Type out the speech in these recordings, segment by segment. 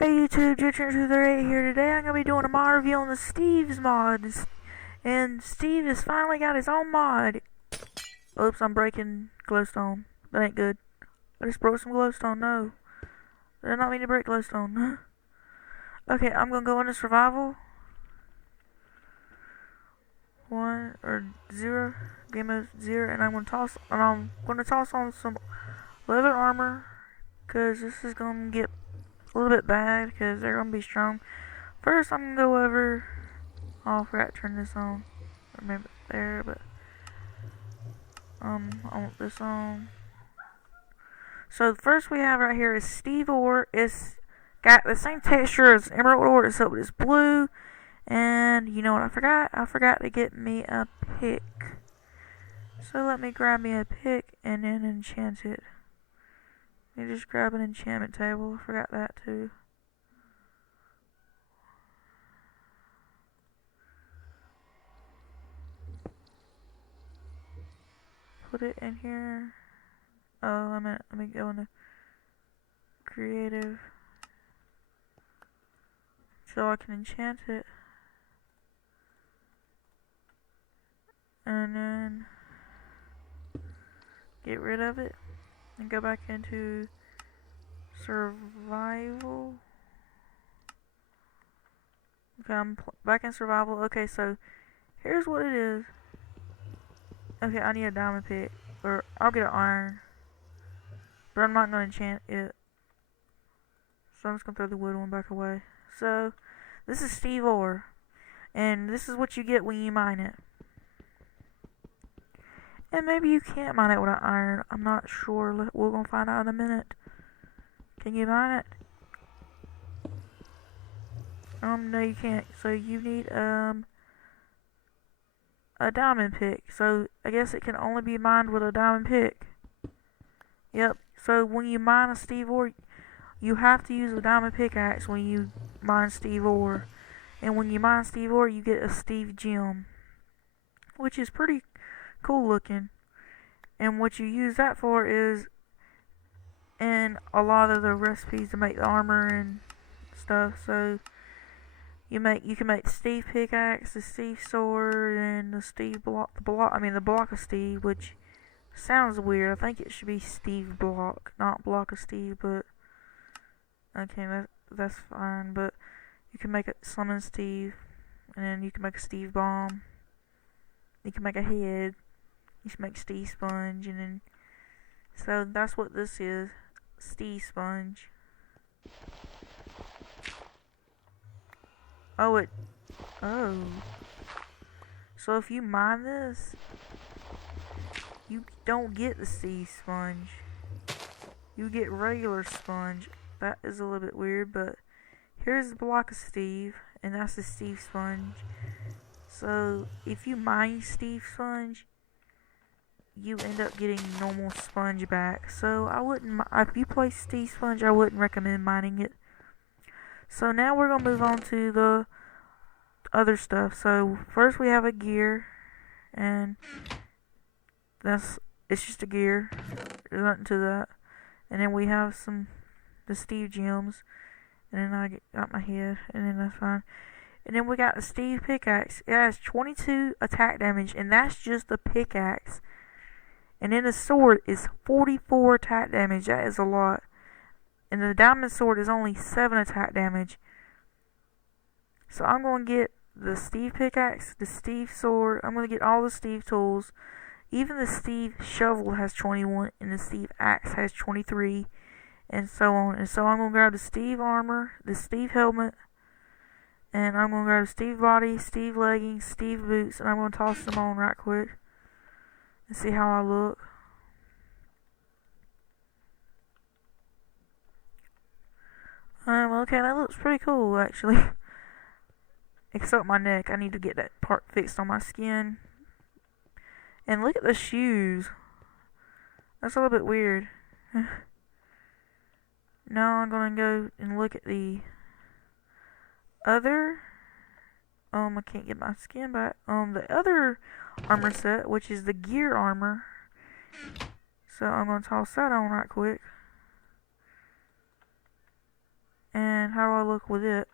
Hey YouTube, Jitcher238 here. Today I'm going to be doing a mod review on the Steve's mods. And Steve has finally got his own mod. Oops, I'm breaking glowstone. That ain't good. I just broke some glowstone, no. I did not mean to break glowstone. Okay, I'm going to go into survival. 1 or 0. Game mode 0. And I'm going to toss on some leather armor. Because this is going to get a little bit bad because they're gonna be strong. First, I'm gonna go over. Oh, I forgot to turn this on. Remember there, but I want this on. So the first we have right here is Steve ore. It's got the same texture as emerald ore, except it's blue. And you know what I forgot? I forgot to get me a pick. So let me grab me a pick and then enchant it. Let me just grab an enchantment table. I forgot that too. Put it in here. Oh, let me go into creative so I can enchant it. And then get rid of it and go back into survival. Okay, I'm back in survival. Okay, so here's what it is. Okay, I need a diamond pick, or I'll get an iron, but I'm not going to enchant it, so I'm just going to throw the wood one back away. So this is Steve ore, and this is what you get when you mine it. And maybe you can't mine it with an iron. I'm not sure. We're going to find out in a minute. Can you mine it? No you can't. So you need, a diamond pick. So I guess it can only be mined with a diamond pick. Yep. So when you mine a Steve ore, you have to use a diamond pickaxe when you mine Steve ore. And when you mine Steve ore, you get a Steve gem, which is pretty cool looking. And what you use that for is in a lot of the recipes to make the armor and stuff. So you can make the Steve pickaxe, the Steve sword, and the Steve block. The block of Steve, which sounds weird. I think it should be Steve block, not block of Steve. But okay, that's fine. But you can make a summon Steve, and then you can make a Steve bomb. You can make a head. You can make Steve sponge, and then so that's what this is, Steve sponge. Oh. So if you mine this, you don't get the Steve sponge. You get regular sponge. That is a little bit weird, but here's the block of Steve, and that's the Steve sponge. So if you mine Steve sponge, you end up getting normal sponge back. So I wouldn't, if you play Steve sponge, I wouldn't recommend mining it. So now we're gonna move on to the other stuff. So first we have a gear, and it's just a gear. There's nothing to that. And then we have the Steve gems, and then I got my head, and then that's fine. And then we got the Steve pickaxe. It has 22 attack damage, and that's just the pickaxe. And then the sword is 44 attack damage. That is a lot. And the diamond sword is only 7 attack damage. So I'm going to get the Steve pickaxe, the Steve sword. I'm going to get all the Steve tools. Even the Steve shovel has 21, and the Steve axe has 23, and so on. And so I'm going to grab the Steve armor, the Steve helmet, and I'm going to grab Steve body, Steve leggings, Steve boots, and I'm going to toss them on right quick and see how I look. Okay, that looks pretty cool actually. Except my neck. I need to get that part fixed on my skin. And look at the shoes. That's a little bit weird. Now I'm gonna go and look at the other. I can't get my skin back. The other armor set, which is the gear armor. So I'm gonna toss that on right quick. And And how do I look with it?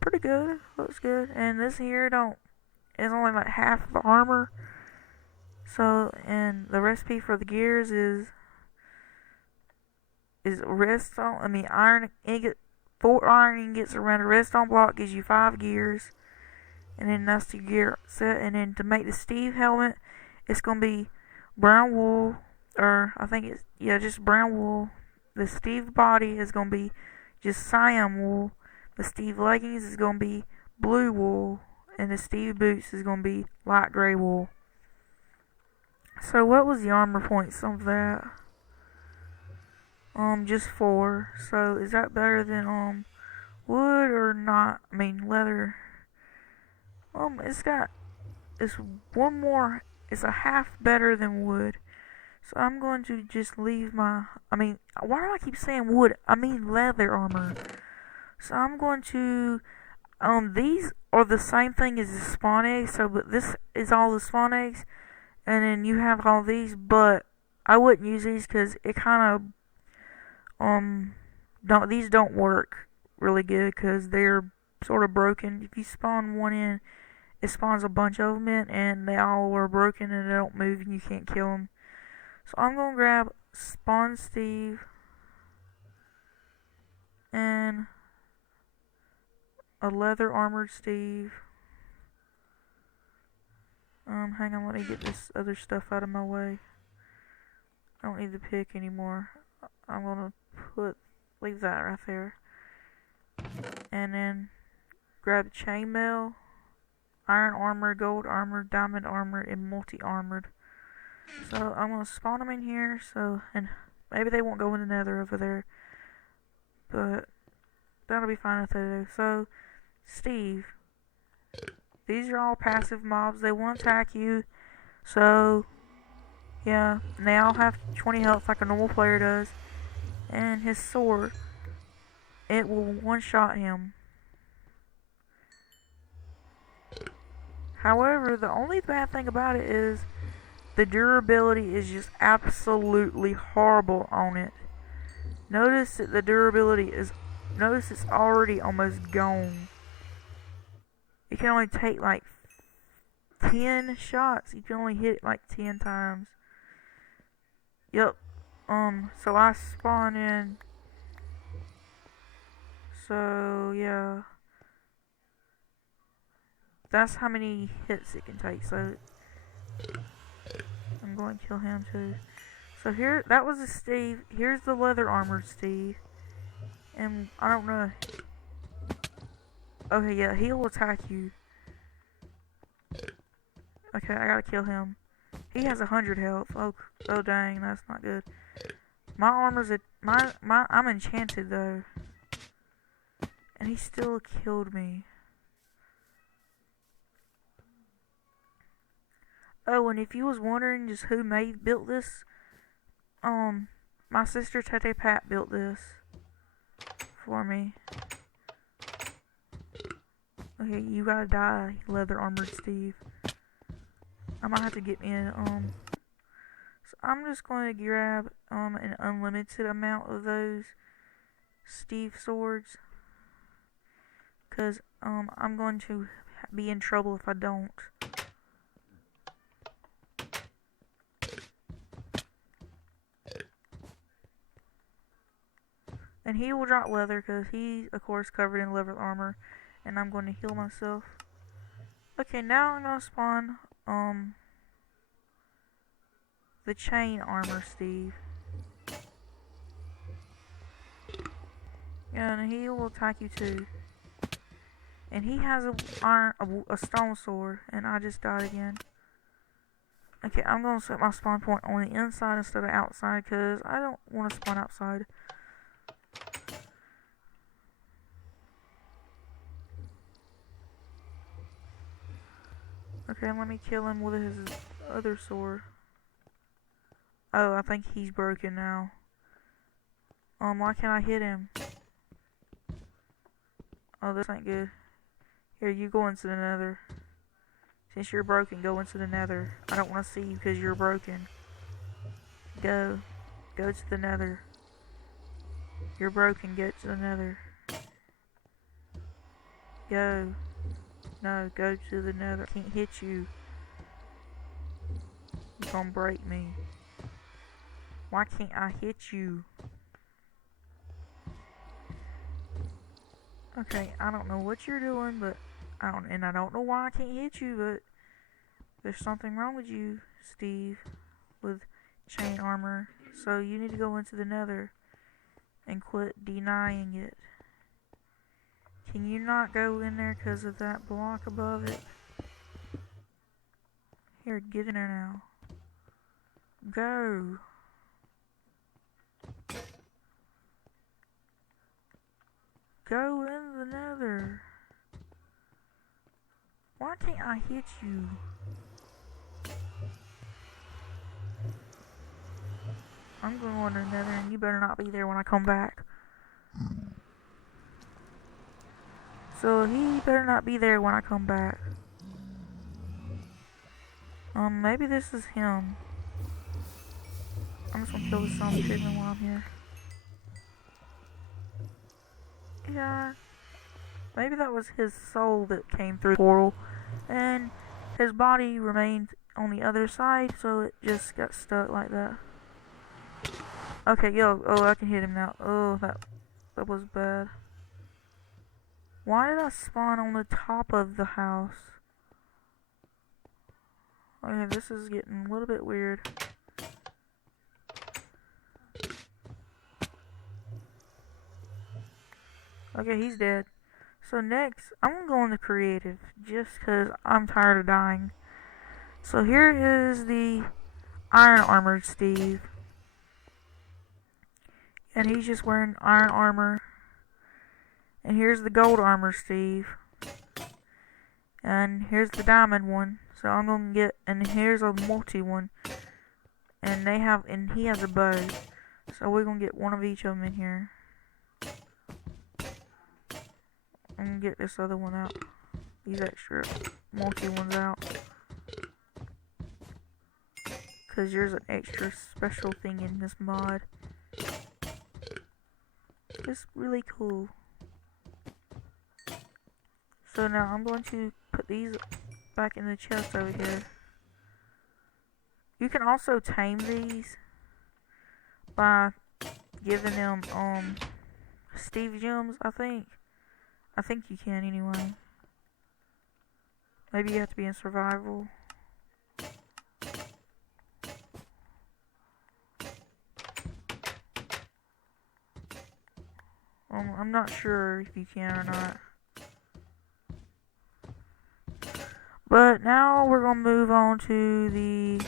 Pretty good. Looks good. And this here is only like half the armor. So, and the recipe for the gears is redstone. Iron ingot. 4 iron ingots around a redstone block gives you 5 gears. And then that's the gear set. And then to make the Steve helmet, it's gonna be brown wool, or I think it's just brown wool. The Steve body is gonna be just cyan wool. The Steve leggings is gonna be blue wool, and the Steve boots is gonna be light gray wool. So what was the armor points of that? Just 4. So is that better than wood or not? Leather. It's one more. It's a half better than wood. So I'm going to just leave my. Why do I keep saying wood? Leather armor. So I'm going to. These are the same thing as the spawn eggs. But this is all the spawn eggs, and then you have all these. But I wouldn't use these because it kind of these don't work really good because they're sort of broken. If you spawn one in, it spawns a bunch of them in, and they all are broken and they don't move, and you can't kill them. So I'm gonna grab Spawn Steve and a leather armored Steve. Hang on, let me get this other stuff out of my way. I don't need the pick anymore. I'm gonna leave that right there. And then grab chainmail, iron armor, gold armor, diamond armor, and multi-armored. So I'm gonna spawn them in here. And maybe they won't go in the nether over there, but that'll be fine if they do. So Steve, these are all passive mobs. They won't attack you. So yeah, and they all have 20 health like a normal player does. And his sword, it will one-shot him. However, the only bad thing about it is the durability is just absolutely horrible on it. Notice that the durability is... Notice it's already almost gone. You can only take like 10 shots. You can only hit it like 10 times. Yep. So I spawn in. So, yeah. That's how many hits it can take. So, I'm going to kill him too. So here, that was a Steve. Here's the leather armored Steve. And I don't know. Okay, yeah, he'll attack you. Okay, I gotta kill him. He has 100 health. Oh dang, that's not good. My armor's I'm enchanted though. And he still killed me. Oh, and if you was wondering just who built this, my sister Tete Pat built this for me. Okay, you gotta die, leather armored Steve. I might have to get me a, so I'm just going to grab, an unlimited amount of those Steve swords. Cause, I'm going to be in trouble if I don't. And he will drop leather because he's, of course, covered in leather armor. And I'm going to heal myself. Okay, now I'm going to spawn, the chain armor Steve. Yeah, and he will attack you too. And he has a stone sword, and I just died again. Okay, I'm going to set my spawn point on the inside instead of outside because I don't want to spawn outside. Okay, let me kill him with his other sword. Oh, I think he's broken now. Why can't I hit him? Oh, this ain't good. Here, you go into the nether. Since you're broken, go into the nether. I don't want to see you because you're broken. Go. Go to the nether. You're broken. Get to the nether. Go. No, go to the nether. I can't hit you. You're gonna break me. Why can't I hit you? Okay, I don't know what you're doing, but I don't know why I can't hit you, but there's something wrong with you, Steve, with chain armor. So you need to go into the nether and quit denying it. Can you not go in there because of that block above it? Here, get in there now. Go. Go in the nether. Why can't I hit you? I'm going to the nether and you better not be there when I come back. So he better not be there when I come back. Maybe this is him. I'm just gonna kill the zombie pigman while I'm here. Yeah. Maybe that was his soul that came through the portal. And his body remained on the other side, so it just got stuck like that. Okay, yo, oh, I can hit him now. Oh, that was bad. Why did I spawn on the top of the house? Okay, this is getting a little bit weird. Okay, he's dead. So next, I'm gonna go into creative, just because I'm tired of dying. So here is the iron armored Steve. And he's just wearing iron armor. And here's the gold armor Steve. And here's the diamond one. So I'm gonna get, and here's a multi one. And he has a bow. So we're gonna get one of each of them in here. I'm gonna get this other one out. These extra multi ones out. Cause there's an extra special thing in this mod. It's really cool. So now I'm going to put these back in the chest over here. You can also tame these by giving them Steve gems, I think. I think you can anyway. Maybe you have to be in survival. I'm not sure if you can or not. But now we're gonna move on to the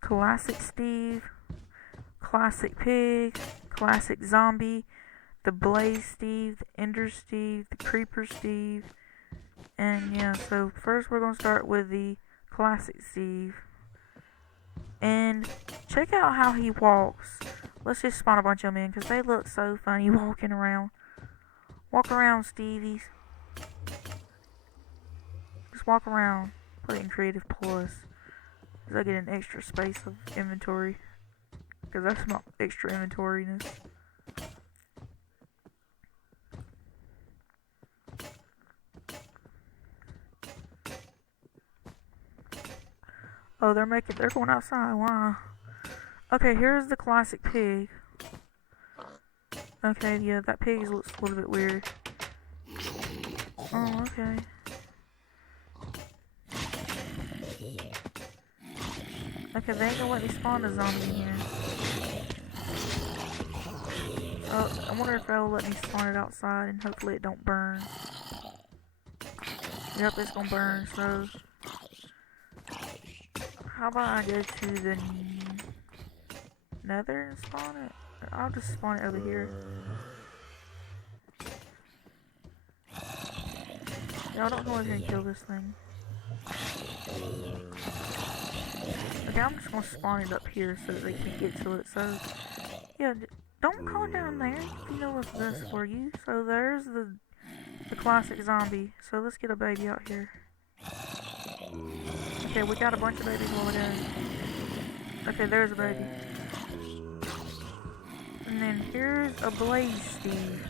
classic Steve, classic pig, classic zombie, the blaze Steve, the ender Steve, the creeper Steve, and yeah, so first we're gonna start with the classic Steve. And check out how he walks. Let's just spawn a bunch of them in because they look so funny walking around. Walk around, Stevies. Just walk around. Put it in Creative Plus. Because I get an extra space of inventory. Because that's not extra inventoriness. Oh, they're going outside. Wow. Okay, here's the classic pig. Okay, yeah, that pig looks a little bit weird. Oh, okay. Okay, they ain't gonna let me spawn a zombie in here. Oh, I wonder if they'll let me spawn it outside and hopefully it don't burn. Yep, it's gonna burn, so... How about I go to the nether and spawn it? I'll just spawn it over here. Y'all don't know what's gonna kill this thing. Okay, I'm just gonna spawn it up here so that they can't get to it. So, yeah, don't go down there. You know what's best for you. So there's the classic zombie. So let's get a baby out here. Okay, we got a bunch of babies while we're doing. Okay, there's a baby. And then here's a Blaze Steve.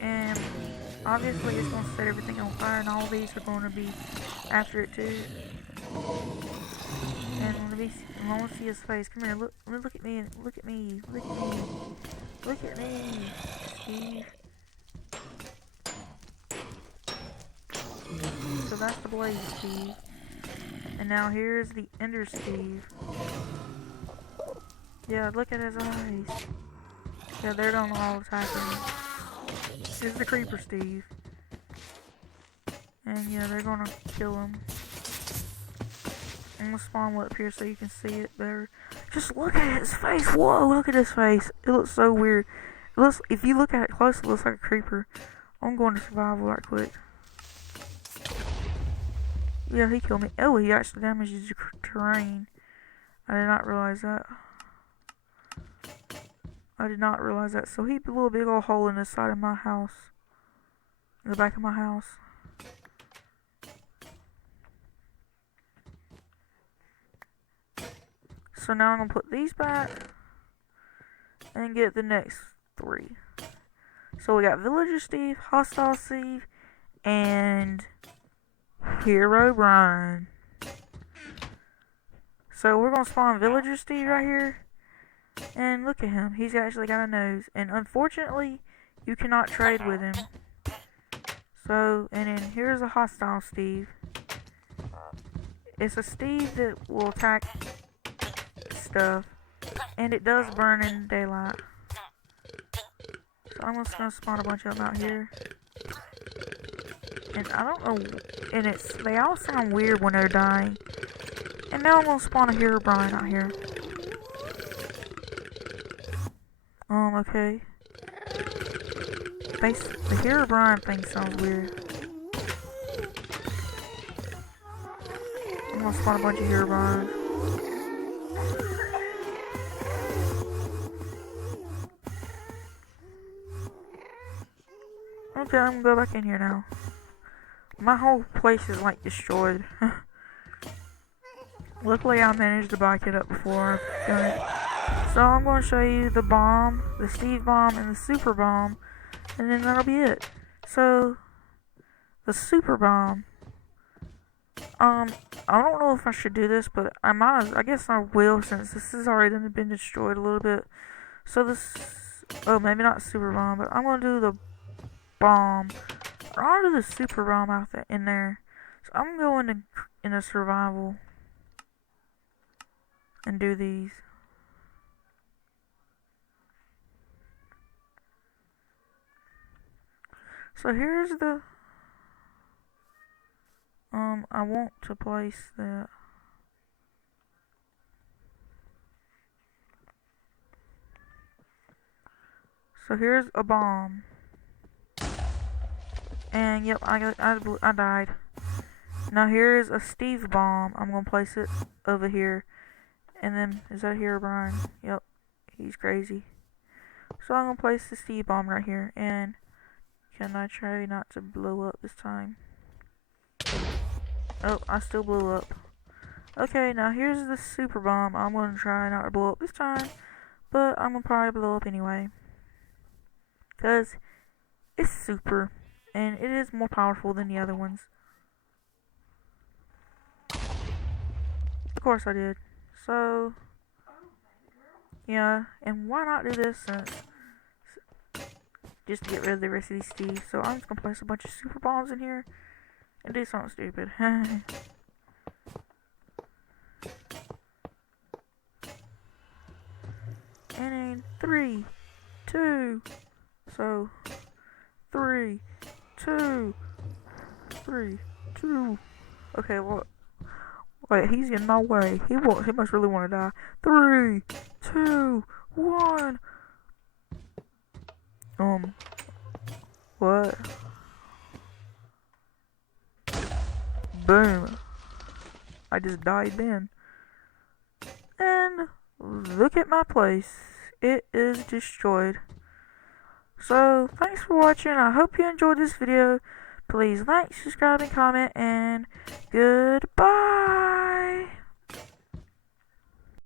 And obviously it's going to set everything on fire, and all these are going to be after it too. And I want to see his face. Come here, look at me, look at me, look at me, look at me, Steve. So that's the Blaze Steve. And now here's the Ender Steve. Yeah, look at his eyes. Yeah, they're doing all attacking. Here's the Creeper Steve. And yeah, they're gonna kill him. I'm gonna spawn one up here so you can see it better. Just look at his face. Whoa, look at his face. It looks so weird. It looks, if you look at it close, it looks like a creeper. I'm going to survival right quick. Yeah, he killed me. Oh, he actually damages the terrain. I did not realize that. I did not realize that. So he blew a big old hole in the side of my house. In the back of my house. So now I'm going to put these back. And get the next 3. So we got Villager Steve, Hostile Steve, and Herobrine. So we're going to spawn Villager Steve right here. And look at him. He's actually got a nose. And unfortunately, you cannot trade with him. So, and then here's a Hostile Steve. It's a Steve that will attack stuff. And it does burn in daylight. So I'm just going to spawn a bunch of them out here. And I don't know. And they all sound weird when they're dying. And now I'm going to spawn a Herobrine out here. Okay. The Herobrine thing sounds weird. I'm gonna spawn a bunch of Herobrines. Okay, I'm gonna go back in here now. My whole place is like destroyed. Luckily I managed to bike it up before I've done it. So I'm going to show you the bomb, the Steve bomb, and the super bomb, and then that'll be it. So, the super bomb, I don't know if I should do this, but I guess I will, since this has already been destroyed a little bit. So maybe not super bomb, but I'm going to do the bomb, or I'll do the super bomb out there, in there. So I'm going into survival, and do these. So here's the, I want to place that. So here's a bomb. And yep, I died. Now here's a Steve bomb. I'm gonna place it over here. And then, is that Herobrine? Yep, he's crazy. So I'm gonna place the Steve bomb right here. And can I try not to blow up this time? Oh, I still blew up. Okay, now here's the super bomb. I'm going to try not to blow up this time, but I'm going to probably blow up anyway. Because it's super, and it is more powerful than the other ones. Of course I did. So, yeah, and why not do this since... just to get rid of the rest of these Steves. So I'm just gonna place a bunch of super bombs in here and do something stupid. And in 3, 2, so 3, 2, 3, 2. Okay, well, wait, he's in my way. He must really want to die. 3, 2, 1. What? Boom. I just died then. And look at my place. It is destroyed. So, thanks for watching. I hope you enjoyed this video. Please like, subscribe, and comment, and goodbye.